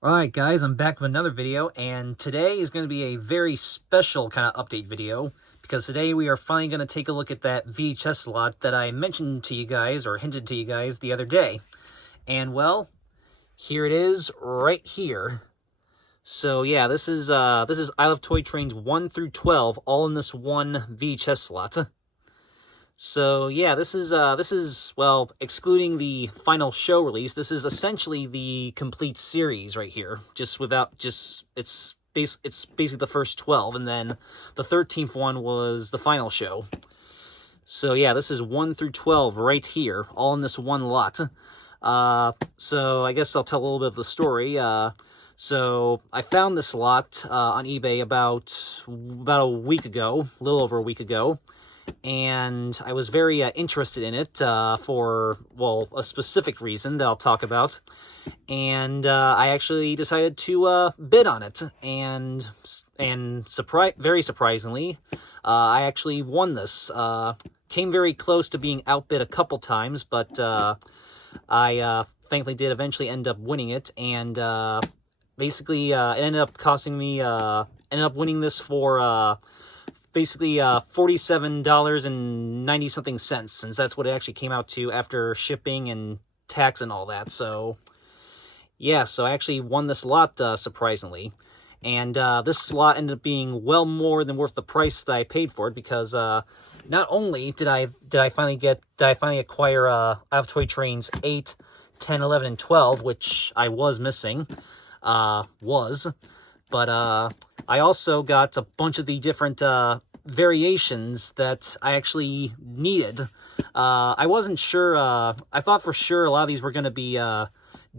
Alright guys, I'm back with another video, and today is going to be a very special kind of update video, because today we are finally going to take a look at that VHS slot that I mentioned to you guys, or hinted to you guys the other day. And well, here it is, right here. So yeah, this is I Love Toy Trains 1 through 12, all in this one VHS slot. So yeah, this is well, excluding the final show release, this is essentially the complete series right here. It's basically the first 12, and then the 13th one was the final show. So yeah, this is 1 through 12 right here, all in this one lot. So I guess I'll tell a little bit of the story. So I found this lot on eBay about a week ago, a little over a week ago. And I was very interested in it for, well, a specific reason that I'll talk about. And I actually decided to bid on it. And very surprisingly, I actually won this. Came very close to being outbid a couple times, but I thankfully did eventually end up winning it. And basically, it ended up costing me, ended up winning this for basically $47.90 something, since that's what it actually came out to after shipping and tax and all that. So yeah, so I actually won this lot surprisingly, and this slot ended up being well more than worth the price that I paid for it, because not only did I finally acquire I Love Toy Trains 8, 10, 11, and 12, which I was missing, but I also got a bunch of the different variations that I actually needed. I wasn't sure, I thought for sure a lot of these were going to be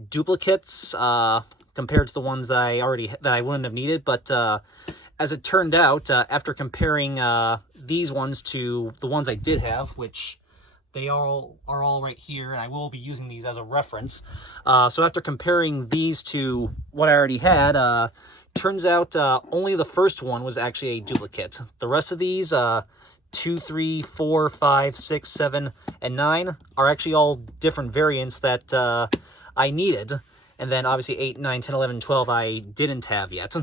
duplicates compared to the ones that I wouldn't have needed, but as it turned out, after comparing these ones to the ones I did have, which they are all right here, and I will be using these as a reference. So after comparing these to what I already had, turns out only the first one was actually a duplicate. The rest of these, 2, 3, 4, 5, 6, 7, and 9, are actually all different variants that I needed. And then obviously 8, 9, 10, 11, 12 I didn't have yet.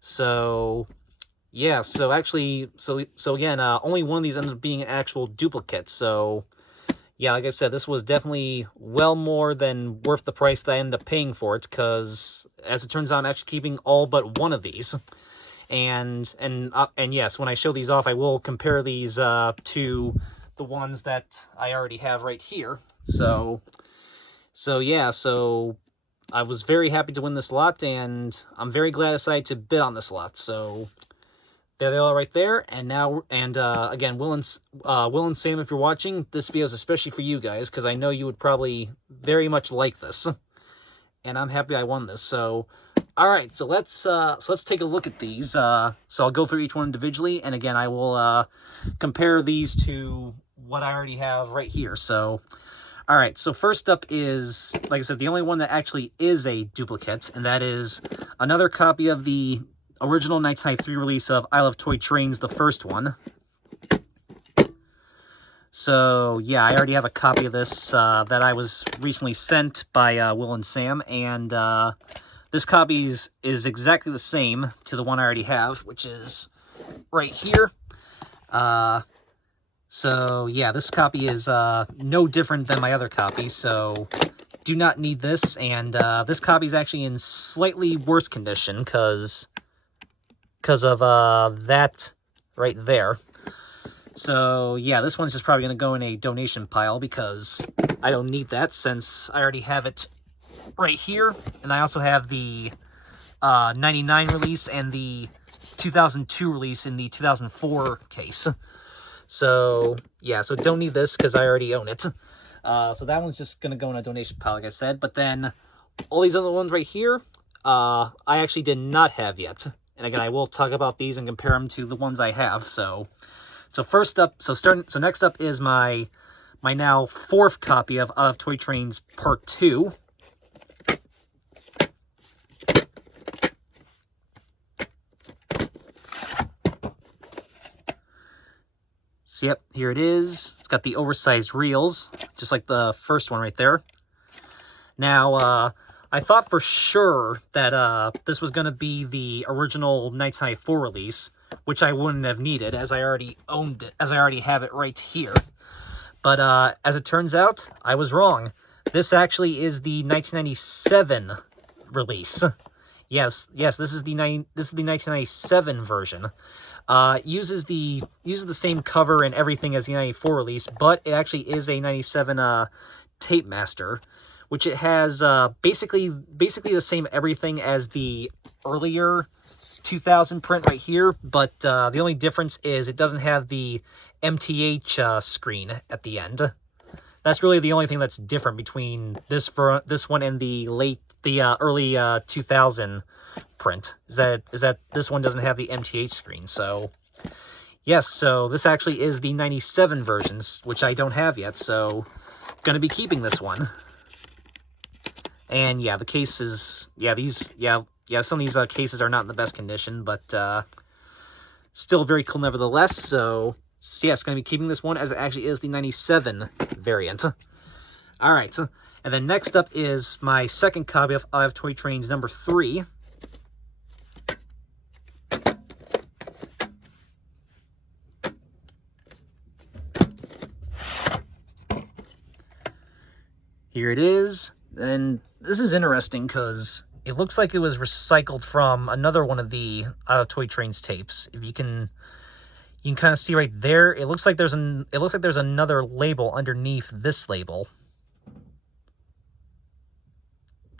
So yeah, so again, only one of these ended up being an actual duplicate. So yeah, like I said, this was definitely well more than worth the price that I ended up paying for it, because as it turns out, I'm actually keeping all but one of these. And yes, when I show these off, I will compare these to the ones that I already have right here. So yeah, so I was very happy to win this lot, and I'm very glad I decided to bid on this lot. So there they are right there. And now, again, Will and Sam, if you're watching, this video is especially for you guys, because I know you would probably very much like this. And I'm happy I won this. So, alright, so let's take a look at these. So I'll go through each one individually, and again, I will compare these to what I already have right here. So, alright, so first up is, like I said, the only one that actually is a duplicate, and that is another copy of the original 1993 release of I Love Toy Trains, the first one. So yeah, I already have a copy of this that I was recently sent by Will and Sam, and this copy is exactly the same to the one I already have, which is right here. So yeah, this copy is no different than my other copy, so do not need this. And this copy is actually in slightly worse condition because of that right there. So yeah, this one's just probably going to go in a donation pile, because I don't need that since I already have it right here. And I also have the 99 release and the 2002 release in the 2004 case. So yeah, so don't need this because I already own it. So that one's just going to go in a donation pile, like I said. But then all these other ones right here, I actually did not have yet. And again, I will talk about these and compare them to the ones I have. So next up is my now 4th copy of I Love Toy Trains Part 2. So yep, here it is. It's got the oversized reels, just like the first one right there. Now, I thought for sure that this was going to be the original 1994 release, which I wouldn't have needed as I already owned it, as I already have it right here. But as it turns out, I was wrong. This actually is the 1997 release. Yes, this is the 1997 version. Uses the same cover and everything as the 94 release, but it actually is a 97 tape master, which it has basically the same everything as the earlier 2000 print right here, but the only difference is it doesn't have the MTH screen at the end. That's really the only thing that's different between this one and the early 2000 print, is that this one doesn't have the MTH screen. So yes, so this actually is the 97 versions, which I don't have yet, so gonna be keeping this one. And yeah, the cases, some of these cases are not in the best condition, but still very cool nevertheless. So yes, going to be keeping this one, as it actually is the 97 variant. All right, and then next up is my second copy of I Love Toy Trains number 3. Here it is, and this is interesting because it looks like it was recycled from another one of the I Love Toy Trains tapes. If you can kind of see right there, it looks like there's another label underneath this label.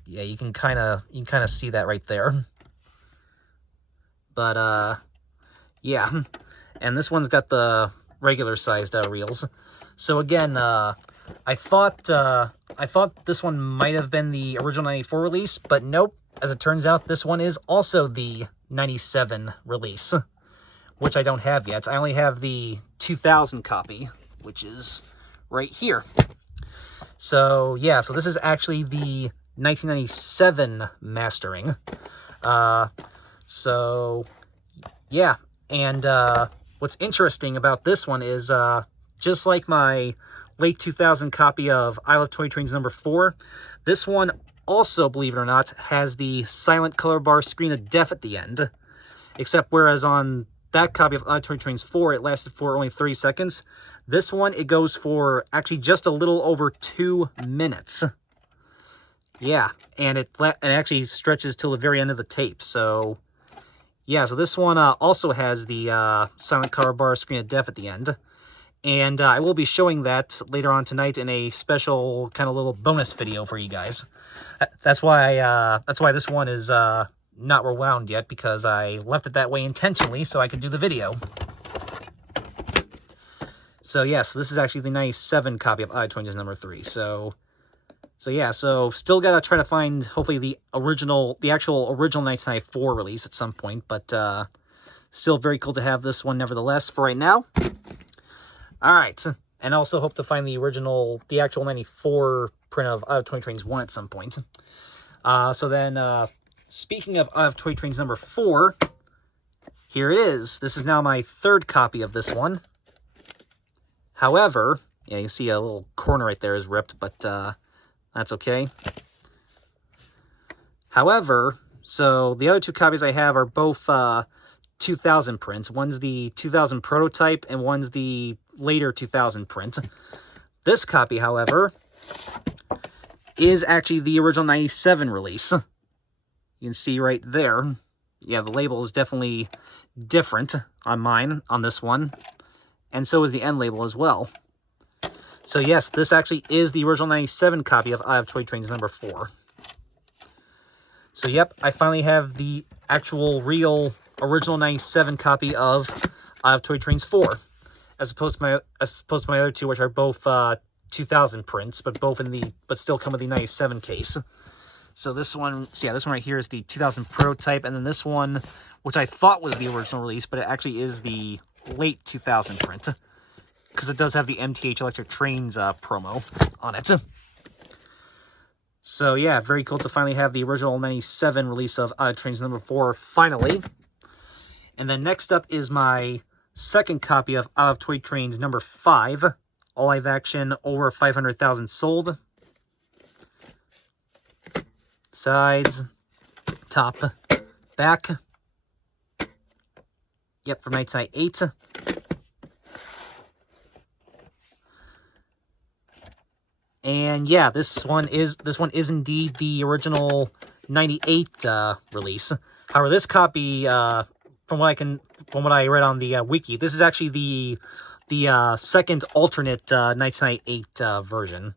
Yeah, you can kind of see that right there. But yeah, and this one's got the regular sized reels. So again, I thought this one might have been the original 94 release, but nope. As it turns out, this one is also the 97 release, which I don't have yet. I only have the 2000 copy, which is right here. So yeah, so this is actually the 1997 mastering. So yeah, and what's interesting about this one is just like my late 2000 copy of I Love Toy Trains number 4, this one also, believe it or not, has the silent color bar screen of death at the end. Except whereas on that copy of I Love Toy Trains 4, it lasted for only 30 seconds. This one, it goes for actually just a little over 2 minutes. Yeah, and it actually stretches till the very end of the tape. So yeah, so this one also has the silent color bar screen of death at the end. And I will be showing that later on tonight in a special kind of little bonus video for you guys. That's why this one is not rewound yet, because I left it that way intentionally so I could do the video. So yes, this is actually the 97 copy of I Love Toy Trains number 3. So yeah, so still gotta try to find hopefully the actual original 1994 release at some point, but still very cool to have this one nevertheless for right now. All right, and also hope to find the actual 94 print of I Love Toy Trains 1 at some point. So then, speaking of I Love Toy Trains number 4, here it is. This is now my third copy of this one. However, yeah, you can see a little corner right there is ripped, but that's okay. However, so the other two copies I have are both 2000 prints. One's the 2000 prototype, and one's the later 2000 print. This copy, however, is actually the original 97 release. You can see right there. Yeah, the label is definitely different on mine, on this one. And so is the end label as well. So yes, this actually is the original 97 copy of I Love Toy Trains number 4. So yep, I finally have the actual real original 97 copy of I Love Toy Trains 4. As opposed to my other two, which are both 2000 prints, but still come with the 97 case. So this one, this one right here is the 2000 prototype, and then this one, which I thought was the original release, but it actually is the late 2000 print, because it does have the MTH Electric Trains promo on it. So yeah, very cool to finally have the original 97 release of I Love Trains number 4 finally. And then next up is my second copy of I Love Toy Trains number 5, all live action, over 500,000 sold. sides, top, back. Yep, from Night 8. And yeah, this one is indeed the original 98 release. However, this copy, from what I read on the wiki, this is actually the second alternate Night 8 version,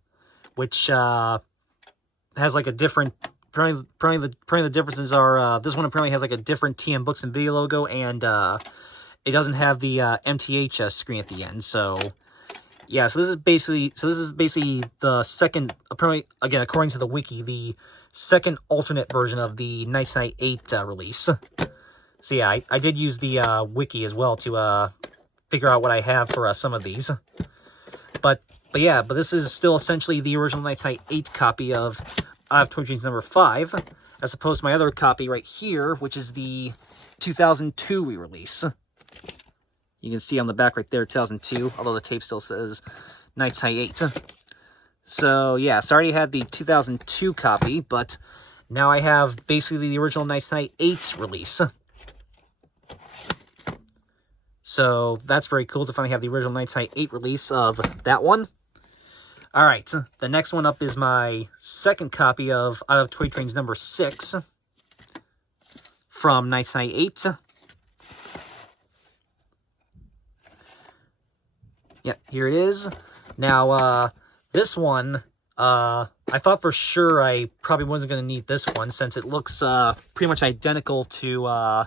which has like a different. Apparently the differences are this one apparently has like a different TM Books and Video logo, and it doesn't have the MTH screen at the end. So yeah, so this is basically the second, apparently, again, according to the wiki, the second alternate version of the Night 8 release. So yeah, I did use the wiki as well to figure out what I have for some of these. But this is still essentially the original Night 8 copy of Toy Trains number 5, as opposed to my other copy right here, which is the 2002 re-release. You can see on the back right there, 2002, although the tape still says Night 8. So yeah, so I already had the 2002 copy, but now I have basically the original Night 8 release. So that's very cool to finally have the original Night 8 release of that one. All right, the next one up is my second copy of Toy Trains number 6 from Night 8. Yep, here it is. Now, this one, I thought for sure I probably wasn't going to need this one, since it looks pretty much identical to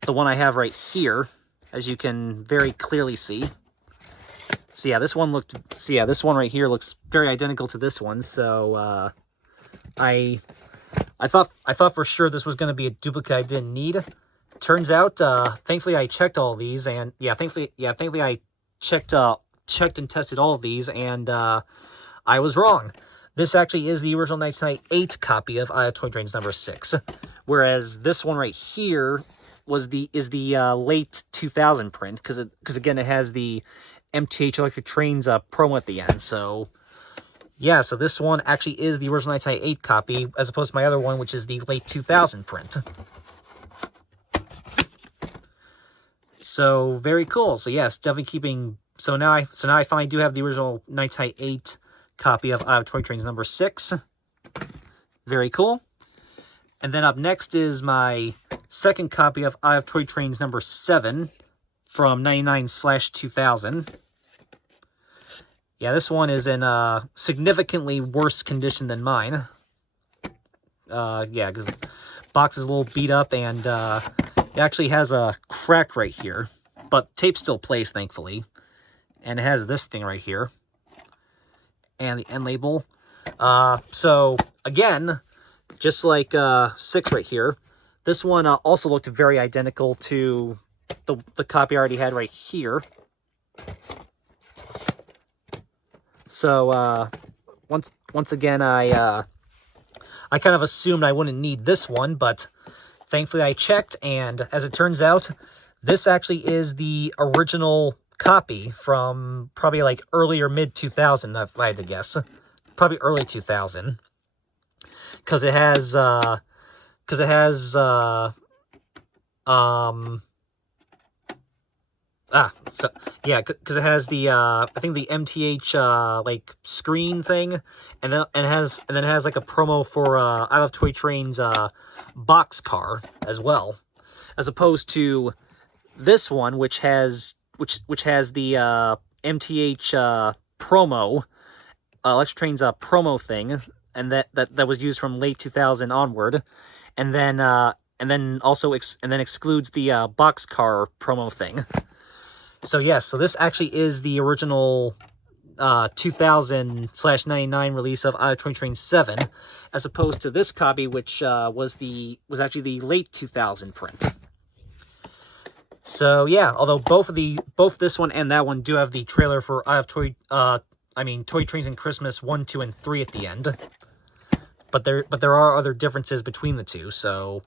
the one I have right here, as you can very clearly see. So yeah, this one right here looks very identical to this one. So I thought for sure this was going to be a duplicate I didn't need. Turns out, thankfully I checked all these, and thankfully I checked and tested all of these, and I was wrong. This actually is the original Night 8 copy of Toy Trains number 6, whereas this one right here is the late 2000 print, because again it has the MTH Electric Trains promo at the end. So yeah, so this one actually is the original Night 8 copy, as opposed to my other one, which is the late 2000 print. So very cool. So yes, definitely keeping. So now I finally do have the original Night 8 copy of Toy Trains number 6. Very cool. And then up next is my second copy of Toy Trains number 7 from 99/2000. Yeah, this one is in significantly worse condition than mine. Yeah, because the box is a little beat up, and it actually has a crack right here, but tape still plays, thankfully. And it has this thing right here, and the end label. So again, just like 6 right here, this one also looked very identical to the copy I already had right here. So once again, I kind of assumed I wouldn't need this one, but thankfully I checked, and as it turns out, this actually is the original copy from probably like early or mid 2000, if I had to guess. Probably early 2000. Because it has so yeah, because it has the I think the MTH like screen thing, and then it has like a promo for Out of Toy Train's box car as well, as opposed to this one, which has the MTH promo, Electric Train's promo thing, and that was used from late 2000 onward, and then excludes the boxcar promo thing. So yes, so this actually is the original 2000/99 release of Toy Train 7, as opposed to this copy, which was actually the late 2000 print. So yeah, although both this one and that one do have the trailer for Toy Trains and Christmas 1, 2, and 3 at the end. But there are other differences between the two. So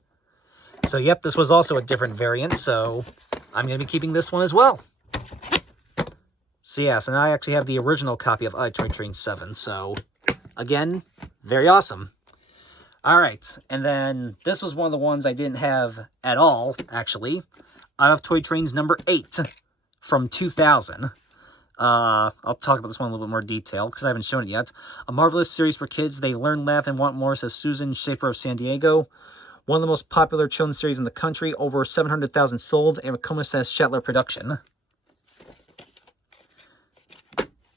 yep, this was also a different variant, so I'm going to be keeping this one as well. So yeah, so now I actually have the original copy of Toy Train 7, so again, very awesome. All right, and then this was one of the ones I didn't have at all, actually. Out of Toy Trains number 8 from 2000. I'll talk about this one in a little bit more detail because I haven't shown it yet. A marvelous series for kids. They learn, laugh, and want more, says Susan Schaefer of San Diego. One of the most popular children's series in the country. Over 700,000 sold. And Vekoma says Shetler production.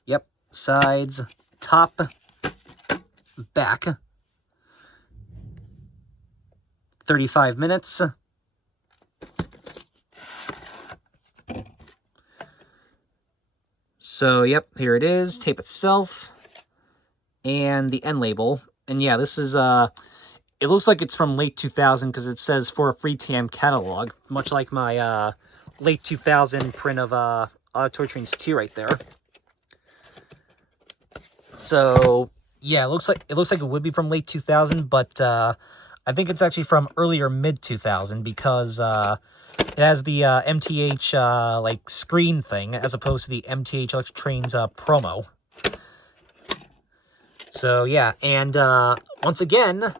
Yep. Sides, top, back. 35 minutes. So, yep, here it is. Tape itself. And the end label. And yeah, this is, it looks like it's from late 2000 because it says for a free TM catalog. Much like my, late 2000 print of, Toy Trains 2 right there. So, yeah, it looks like it would be from late 2000, but, I think it's actually from earlier mid-2000 because it has the MTH like screen thing as opposed to the MTH Electric Trains promo. So yeah, and once again,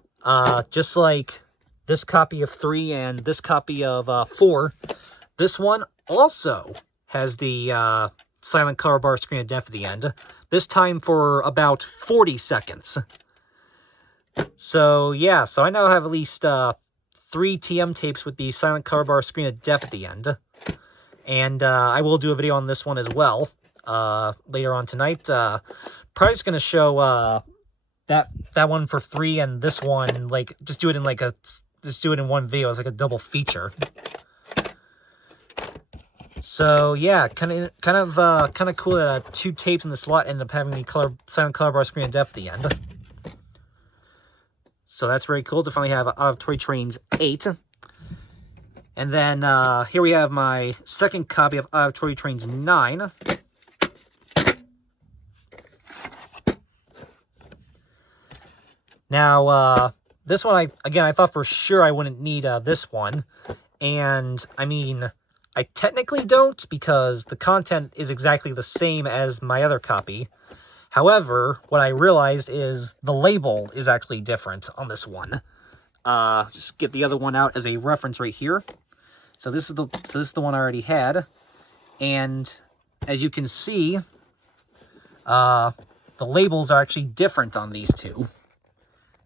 just like this copy of 3 and this copy of 4, this one also has the silent color bar screen of death at the end. This time for about 40 seconds. So, yeah, so I now have at least 3 TM tapes with the silent color bar screen of death at the end. And I will do a video on this one as well later on tonight. Probably just going to show that one for 3 and this one, like, just do it in one video as like a double feature. So, yeah, kind of cool that 2 tapes in the slot ended up having the silent color bar screen of death at the end. So that's very cool to finally have Out of Toy Trains 8. And then here we have my second copy of Out of Toy Trains 9. Now, this one, I thought for sure I wouldn't need this one. And, I mean, I technically don't because the content is exactly the same as my other copy. However, what I realized is the label is actually different on this one. Just get the other one out as a reference right here. So this is the one I already had, and as you can see, the labels are actually different on these two.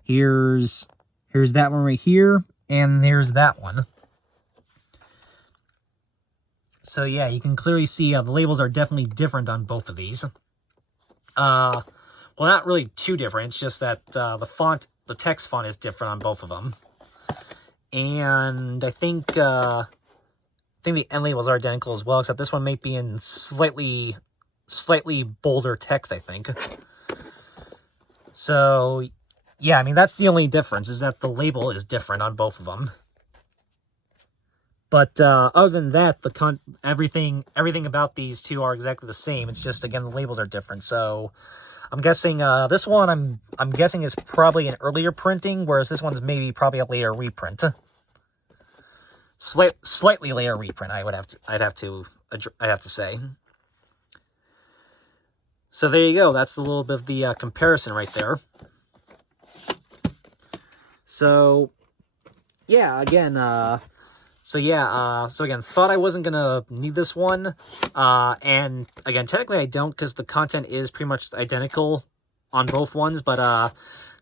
Here's that one right here, and there's that one. So yeah, you can clearly see the labels are definitely different on both of these. Well, not really too different. It's just that the text font is different on both of them. And I think the end labels are identical as well, except this one might be in slightly bolder text, I think. So, yeah, I mean, that's the only difference, is that the label is different on both of them. But other than that, everything about these two are exactly the same. It's just, again, the labels are different. So I'm guessing this one I'm guessing is probably an earlier printing, whereas this one's maybe probably a later reprint. Slightly later reprint, I'd have to say. So there you go. That's a little bit of the comparison right there. So yeah, again. So again, thought I wasn't gonna need this one, and again, technically I don't because the content is pretty much identical on both ones, but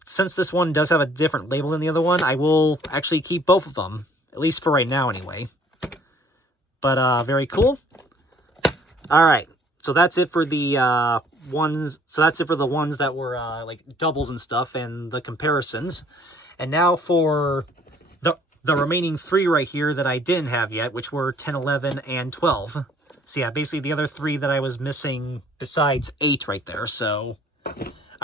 since this one does have a different label than the other one, I will actually keep both of them, at least for right now anyway. But very cool. Alright, so that's it for the ones that were like doubles and stuff and the comparisons. And now for the remaining 3 right here that I didn't have yet, which were 10, 11, and 12. So yeah, basically the other 3 that I was missing besides 8 right there. So,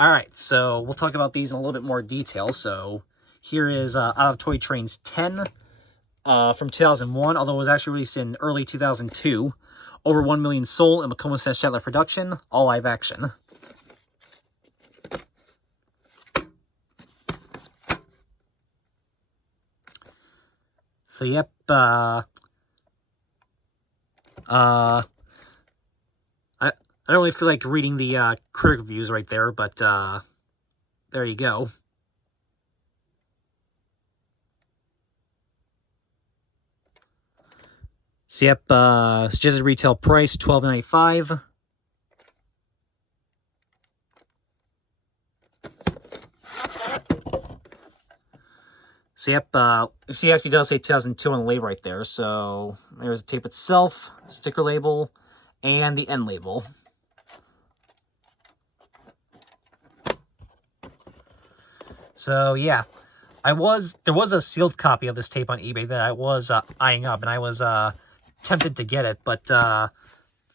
alright, so we'll talk about these in a little bit more detail. So here is Out of Toy Trains 10 from 2001, although it was actually released in early 2002. Over 1 million sold, and Vekoma says Shetler production, all live action. So, yep, I don't really feel like reading the critic reviews right there, but there you go. So yep, suggested retail price $12.95. So yep, see, actually does say 2002 on the label right there. So there's the tape itself, sticker label, and the end label. So yeah, there was a sealed copy of this tape on eBay that I was eyeing up, and I was tempted to get it, but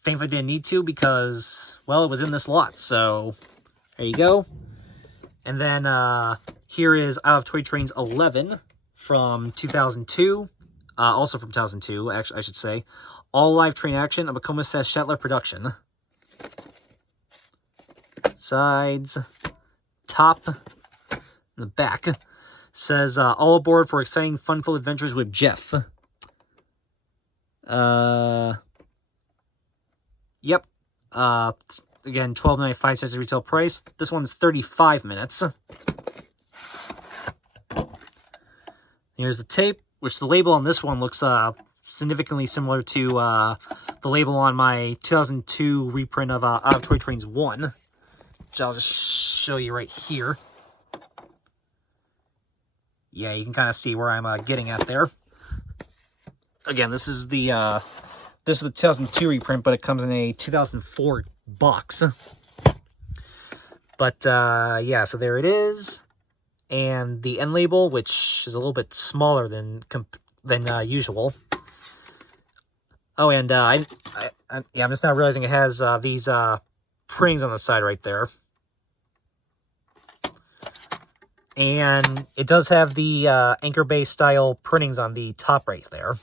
thankfully didn't need to because, well, it was in this lot. So there you go. And then here is Out of Toy Trains 11 from 2002, also from 2002, actually, I should say. All live train action, a Vekoma Shetler production. Sides, top, and the back. Says, all aboard for exciting, fun-filled adventures with Jeff. Yep. Again, $12.95 cents retail price. This one's 35 minutes. Here's the tape, which the label on this one looks significantly similar to the label on my 2002 reprint of Out of Toy Trains 1, which I'll just show you right here. Yeah, you can kind of see where I'm getting at there. Again, this is the 2002 reprint, but it comes in a 2004 box. But yeah, so there it is, and the end label, which is a little bit smaller than usual. Oh, and yeah, I'm just now realizing it has these printings on the side right there. And it does have the Anchor Bay style printings on the top right there.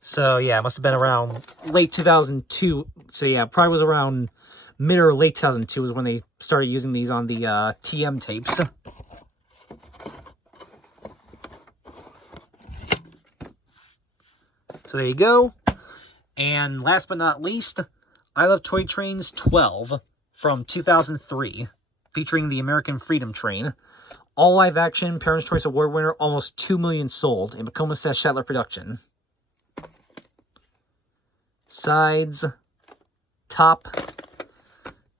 So yeah, it must have been around late 2002. So yeah, probably was around mid or late 2002 was when they started using these on the TM tapes. So there you go. And last but not least, I Love Toy Trains 12 from 2003, featuring the American Freedom Train. All live action, Parents' Choice Award winner, almost 2 million sold, in Vekoma Shetler production. Sides, top,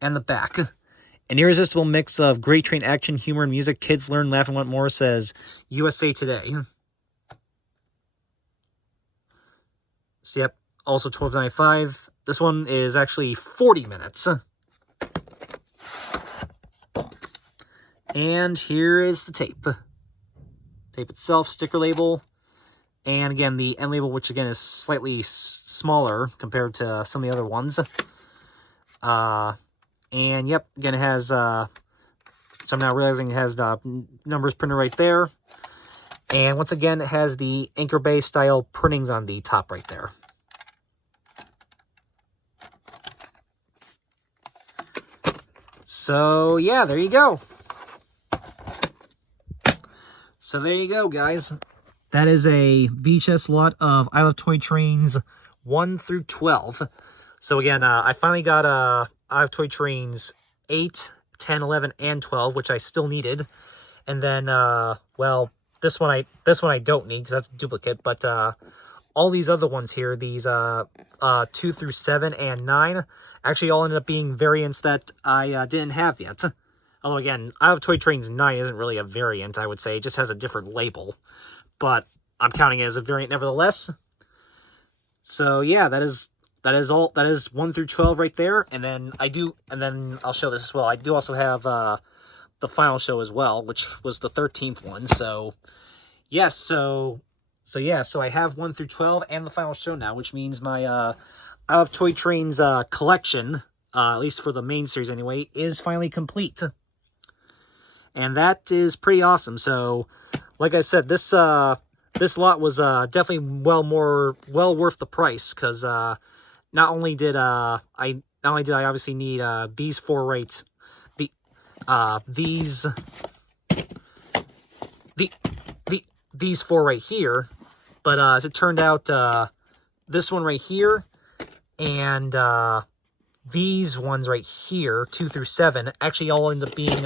and the back. An irresistible mix of great train action, humor, and music. Kids learn, laugh, and want more, says USA Today. So yep, also $12.95. This one is actually 40 minutes. And here is the tape. Tape itself, sticker label, and again, the end label, which again is slightly smaller compared to some of the other ones. And yep, again, it has, so I'm now realizing it has the numbers printed right there. And once again, it has the Anchor Bay style printings on the top right there. So yeah, there you go. So there you go, guys. That is a VHS lot of I Love Toy Trains 1 through 12. So again, I finally got I Love Toy Trains 8, 10, 11, and 12, which I still needed. And then, well, this one I don't need because that's a duplicate. But all these other ones here, these 2 through 7 and 9, actually all ended up being variants that I didn't have yet. Although, again, I Love Toy Trains 9 isn't really a variant, I would say. It just has a different label. But I'm counting it as a variant nevertheless. So, yeah, that is all. That is 1 through 12 right there. And then I'll show this as well. I do also have the final show as well, which was the 13th one. So, yes, so I have 1 through 12 and the final show now, which means my I Love Toy Trains collection, at least for the main series anyway, is finally complete. And that is pretty awesome. So, like I said, this lot was definitely well worth the price, because not only did I obviously need these 4 right, these 4 right here, but as it turned out, this one right here and these ones right here, 2 through 7, actually all end up being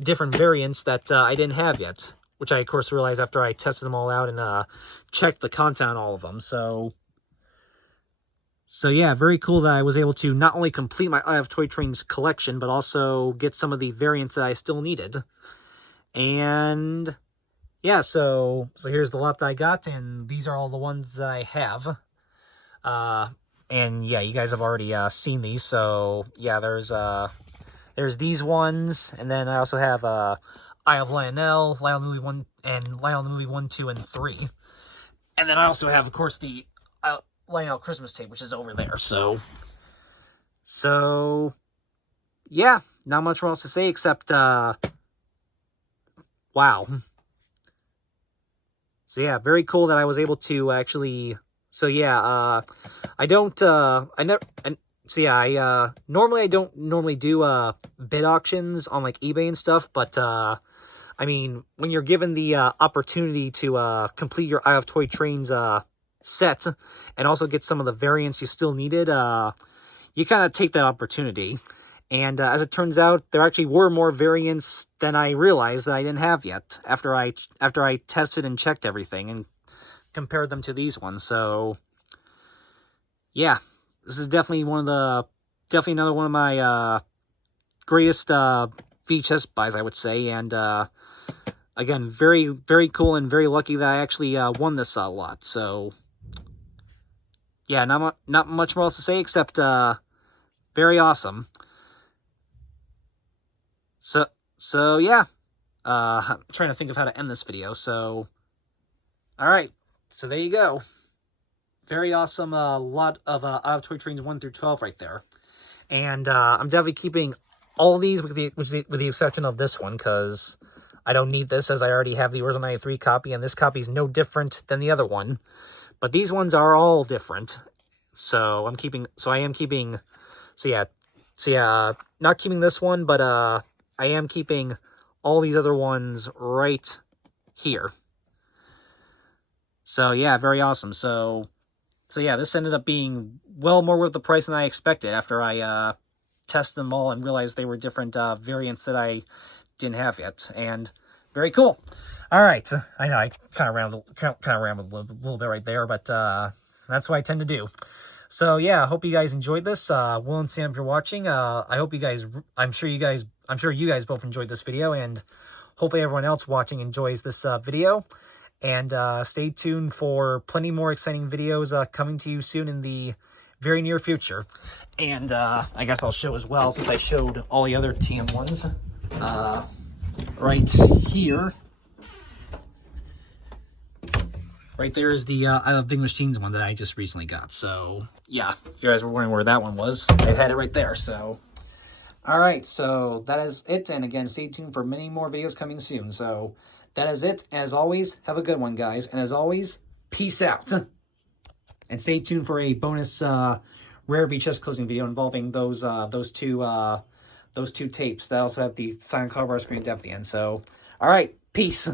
different variants that I didn't have yet, which I, of course, realized after I tested them all out and checked the content on all of them. So yeah, very cool that I was able to not only complete my I Love Toy Trains collection, but also get some of the variants that I still needed. And yeah, so here's the lot that I got, and these are all the ones that I have. And yeah, you guys have already seen these. So yeah, there's these ones, and then I also have Eye of Lionel, Lionel Movie 1, and Lionel Movie 1, 2, and 3. And then I also have, of course, the Lionel Christmas tape, which is over there. So yeah, not much more else to say except wow. So yeah, very cool that I was able to actually. So yeah, normally I don't do bid auctions on like eBay and stuff, but I mean, when you're given the opportunity to complete your I Love Toy Trains set and also get some of the variants you still needed, you kind of take that opportunity. And as it turns out, there actually were more variants than I realized that I didn't have yet after I tested and checked everything and compared them to these ones. So yeah, this is definitely another one of my greatest VHS buys, I would say. And again, very, very cool and very lucky that I actually won this lot. So yeah, not much more else to say except very awesome. So yeah, I'm trying to think of how to end this video. So all right, so there you go. Very awesome lot of I Love Toy Trains 1 through 12 right there. And I'm definitely keeping all of these with the exception of this one, because I don't need this, as I already have the original 93 copy, and this copy is no different than the other one. But these ones are all different. So not keeping this one, but I am keeping all these other ones right here. So yeah, very awesome. So yeah, this ended up being well more worth the price than I expected after I tested them all and realized they were different variants that I didn't have yet. And very cool. All right, I know I kind of rambled a little bit right there, but that's what I tend to do. So yeah, I hope you guys enjoyed this. Will and Sam, if you're watching, I'm sure you guys both enjoyed this video, and hopefully everyone else watching enjoys this video. And stay tuned for plenty more exciting videos coming to you soon in the very near future. And I guess I'll show as well, since I showed all the other TM ones right here. Right there is the I Love Big Machines one that I just recently got. So yeah, if you guys were wondering where that one was, I had it right there. So all right, so that is it. And again, stay tuned for many more videos coming soon. So that is it. As always, have a good one, guys. And as always, peace out. And stay tuned for a bonus rare VHS closing video involving those two tapes that also have the silent color bar screen at the end. So all right, peace.